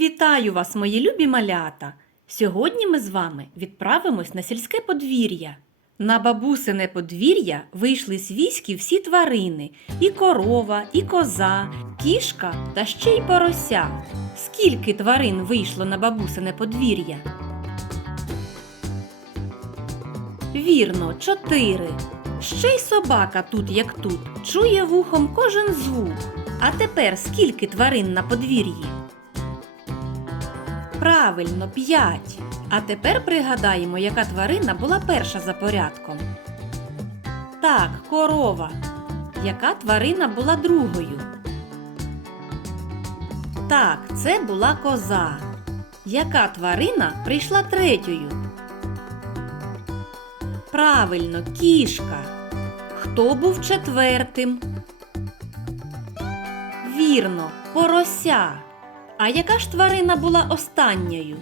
Вітаю вас, мої любі малята! Сьогодні ми з вами відправимось на сільське подвір'я. На бабусине подвір'я вийшли з свійські всі тварини: і корова, і коза, кішка та ще й порося. Скільки тварин вийшло на бабусине подвір'я? Вірно, чотири. Ще й собака тут, як тут, чує вухом кожен звук. А тепер скільки тварин на подвір'ї? Правильно, п'ять. А тепер пригадаємо, яка тварина була перша за порядком. Так, корова. Яка тварина була другою? Так, це була коза. Яка тварина прийшла третьою? Правильно, кішка. Хто був четвертим? Вірно, порося. А яка ж тварина була останньою?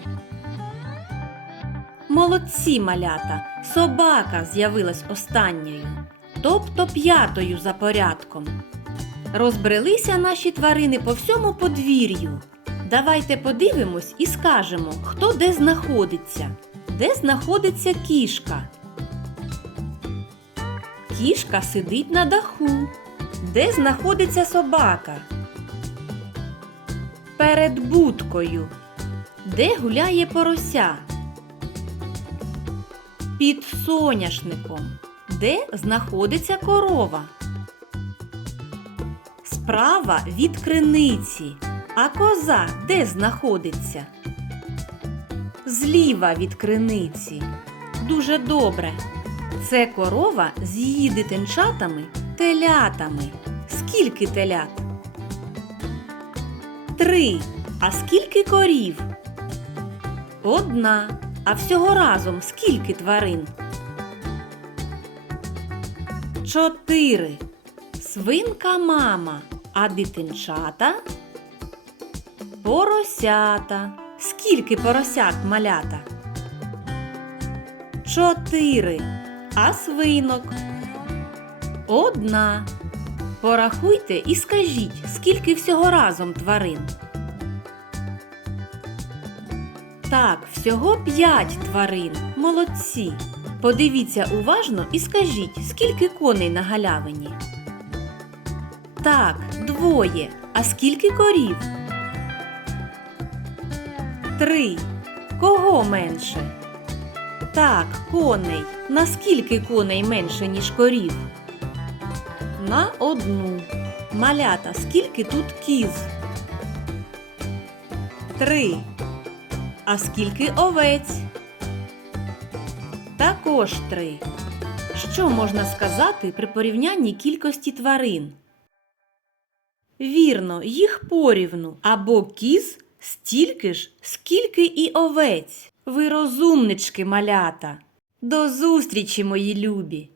Молодці малята, собака з'явилась останньою, тобто п'ятою за порядком. Розбрелися наші тварини по всьому подвір'ю. Давайте подивимось і скажемо, хто де знаходиться. Де знаходиться кішка? Кішка сидить на даху. Де знаходиться собака? Перед будкою. Де гуляє порося? Під соняшником. Де знаходиться корова? Справа від криниці. А коза де знаходиться? Зліва від криниці. Дуже добре. Це корова з її дитинчатами телятами. Скільки телят? Три. А скільки корів? Одна. А всього разом скільки тварин? Чотири. Свинка мама. А дитинчата? Поросята. Скільки поросят малята? Чотири. А свинок? Одна. Порахуйте і скажіть, скільки всього разом тварин. Так, всього п'ять тварин. Молодці. Подивіться уважно і скажіть, скільки коней на галявині. Так, двоє. А скільки корів? Три. Кого менше? Так, коней. Наскільки коней менше, ніж корів? На одну. Малята, скільки тут кіз? Три. А скільки овець? Також три. Що можна сказати при порівнянні кількості тварин? Вірно, їх порівну або кіз стільки ж, скільки і овець. Ви розумнички, малята. До зустрічі, мої любі!